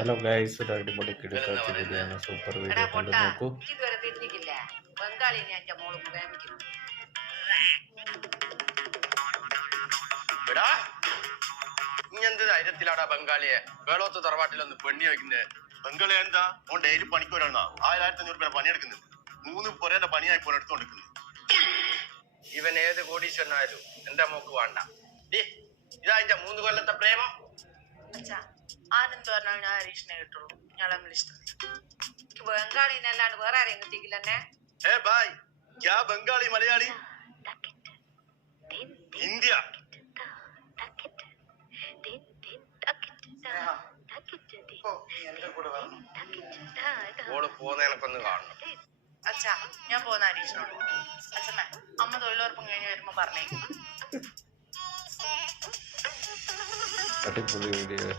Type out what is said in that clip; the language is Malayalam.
ഹലോ ഗൈസ്, ഒരു അടിപൊളി കിടക്കാച്ച വീഡിയോ ആണ്. സൂപ്പർ വീഡിയോ കണ്ടു നോക്കൂ. ഇതുവരെ തിരിഞ്ഞിട്ടില്ല. ബംഗാളി ഞാൻ മോള് പ്രേമിക്കുന്നു. ഇങ്ങനത്തെ ധൈര്യത്തിലാടാ ബംഗാളിയെ വേളോത്ത് തറവാട്ടിലൊന്ന് പെണ്ണി വയ്ക്കുന്നത്. ബംഗാളി എന്താ ഓൻ ഡെയിലി പണിക്കോരാണ് 1500 രൂപ പണിയെടുക്കുന്നത്. 3 പൊരേന്റെ പണിയായി പോലെ എടുത്തോണ്ടിരിക്കുന്നത്. ഇവൻ ഏത് കോടീശ്വരനായാലും എന്റെ മോക്ക് വേണ്ട. ഇതാ എന്റെ 3 കൊല്ലത്തെ പ്രേമം. അച്ഛാ ആനന്ദ് പറഞ്ഞാൽ ഞാൻ ഹരീഷിനെ കിട്ടുള്ളൂ. ഞാൻ തമ്മിൽ ഇഷ്ടം ബംഗാളിനല്ലാണ്ട് വേറെ ആരെയും കിട്ടിയില്ല എന്നെ. ഏ ഭായ്, ക്യാ ബംഗാളി മലയാളി ഇന്ത്യ ഓള് പോന്ന എനക്കൊന്ന് കാണണം. അച്ഛാ ഞാൻ പോകുന്ന ഹരീഷിനോട്. അച്ഛമ്മ അമ്മ തൊഴിലുറപ്പും കഴിഞ്ഞ് വരുമ്പോ പറഞ്ഞേക്കും. അടിപൊളി വീഡിയോ.